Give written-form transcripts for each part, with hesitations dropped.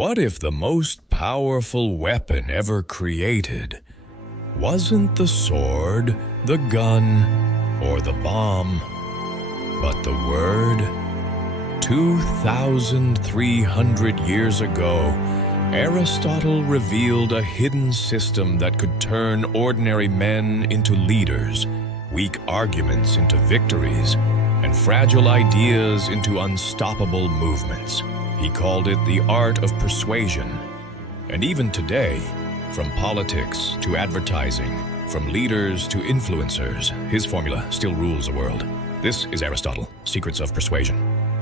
What if the most powerful weapon ever created wasn't the sword, the gun, or the bomb, but the word? 2,300 years ago, Aristotle revealed a hidden system that could turn ordinary men into leaders, weak arguments into victories, and fragile ideas into unstoppable movements. He called it the art of persuasion. And even today, from politics to advertising, from leaders to influencers, his formula still rules the world. This is Aristotle, Secrets of Persuasion.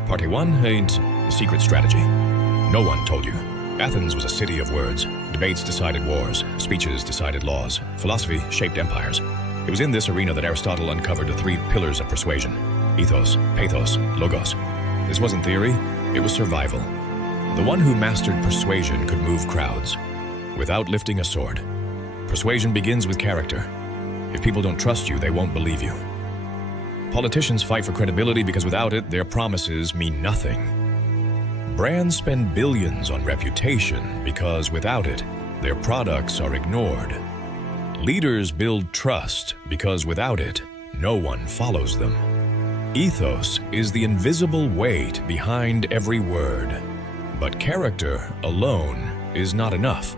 Part 1 ain't the secret strategy. No one told you. Athens was a city of words. Debates decided wars. Speeches decided laws. Philosophy shaped empires. It was in this arena that Aristotle uncovered the 3 pillars of persuasion: ethos, pathos, logos. This wasn't theory, it was survival. The one who mastered persuasion could move crowds without lifting a sword. Persuasion begins with character. If people don't trust you, they won't believe you. Politicians fight for credibility because without it, their promises mean nothing. Brands spend billions on reputation because without it, their products are ignored. Leaders build trust because without it, no one follows them. Ethos is the invisible weight behind every word. But character alone is not enough.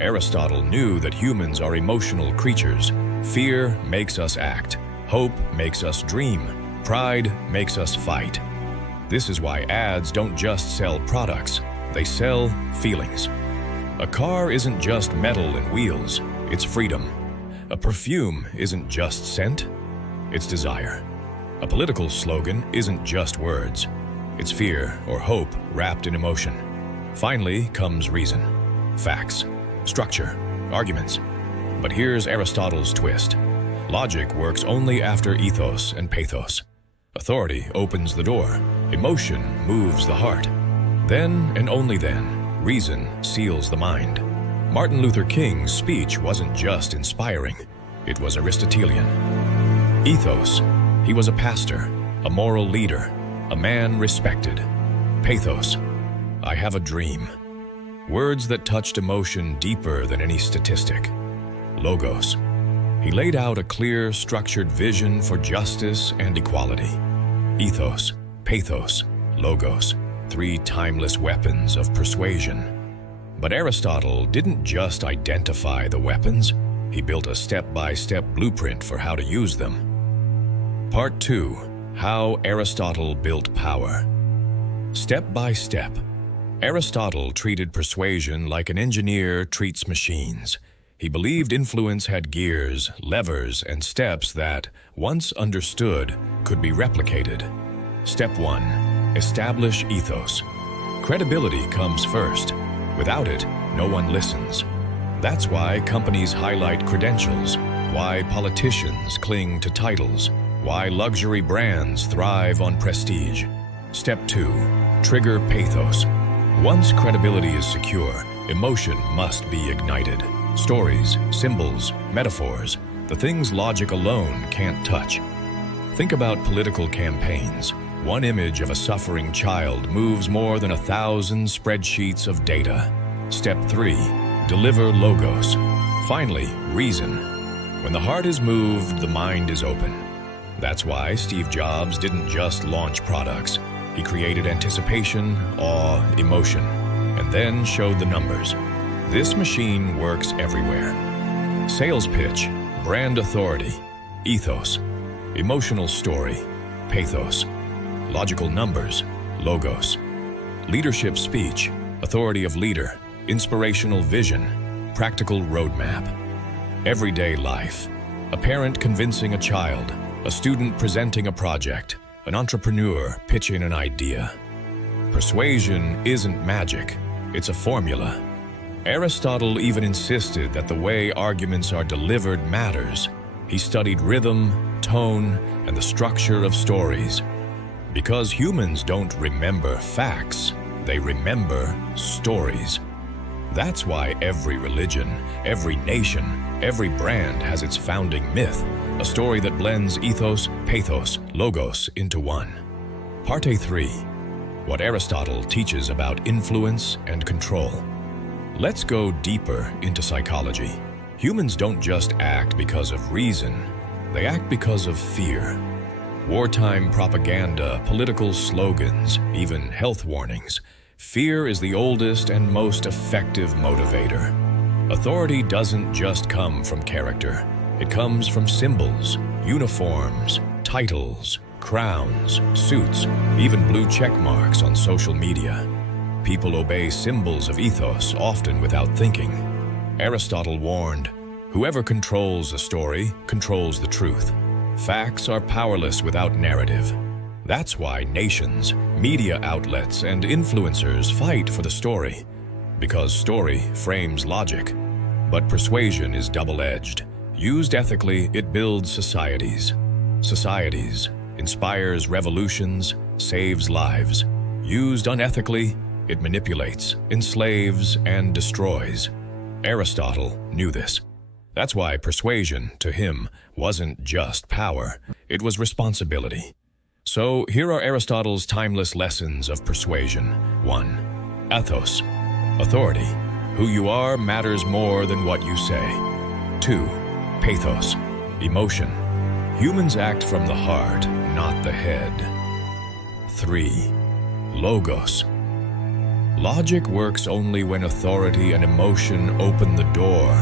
Aristotle knew that humans are emotional creatures. Fear makes us act. Hope makes us dream. Pride makes us fight. This is why ads don't just sell products, they sell feelings. A car isn't just metal and wheels, it's freedom. A perfume isn't just scent, it's desire. A political slogan isn't just words, it's fear or hope wrapped in emotion. Finally comes reason, facts, structure, arguments. But here's Aristotle's twist. Logic works only after ethos and pathos. Authority opens the door. Emotion moves the heart. Then, and only then, reason seals the mind. Martin Luther King's speech wasn't just inspiring, it was Aristotelian. Ethos, he was a pastor, a moral leader, a man respected. Pathos, I have a dream. Words that touched emotion deeper than any statistic. Logos, he laid out a clear, structured vision for justice and equality. Ethos, pathos, logos, 3 timeless weapons of persuasion. But Aristotle didn't just identify the weapons, he built a step-by-step blueprint for how to use them. Part 2, How Aristotle Built Power. Step by step, Aristotle treated persuasion like an engineer treats machines. He believed influence had gears, levers, and steps that, once understood, could be replicated. Step 1. Establish ethos. Credibility comes first. Without it, no one listens. That's why companies highlight credentials, why politicians cling to titles, why luxury brands thrive on prestige. Step 2. Trigger pathos. Once credibility is secure, emotion must be ignited. Stories, symbols, metaphors, the things logic alone can't touch. Think about political campaigns. One image of a suffering child moves more than 1,000 spreadsheets of data. Step 3. Deliver logos. Finally, reason. When the heart is moved, the mind is open. That's why Steve Jobs didn't just launch products. He created anticipation, awe, emotion, and then showed the numbers. This machine works everywhere. Sales pitch, brand authority, ethos, emotional story, pathos, logical numbers, logos, leadership speech, authority of leader, inspirational vision, practical roadmap. Everyday life, a parent convincing a child, a student presenting a project, an entrepreneur pitching an idea. Persuasion isn't magic, it's a formula. Aristotle even insisted that the way arguments are delivered matters. He studied rhythm, tone, and the structure of stories. Because humans don't remember facts, they remember stories. That's why every religion, every nation, every brand has its founding myth, a story that blends ethos, pathos, logos into one. Part 3. what Aristotle teaches about influence and control. Let's go deeper into psychology. Humans don't just act because of reason, they act because of fear. Wartime propaganda, political slogans, even health warnings. Fear is the oldest and most effective motivator. Authority doesn't just come from character. It comes from symbols, uniforms, titles, crowns, suits, even blue check marks on social media. People obey symbols of ethos, often without thinking. Aristotle warned, "Whoever controls a story controls the truth. Facts are powerless without narrative." That's why nations, media outlets, and influencers fight for the story. Because story frames logic. But persuasion is double-edged. Used ethically, it builds societies. Societies, inspires revolutions, saves lives. Used unethically, it manipulates, enslaves, and destroys. Aristotle knew this. That's why persuasion, to him, wasn't just power, it was responsibility. So here are Aristotle's timeless lessons of persuasion. 1. Ethos, authority. Who you are matters more than what you say. 2. Pathos, emotion. Humans act from the heart, not the head. 3. Logos. Logic works only when authority and emotion open the door.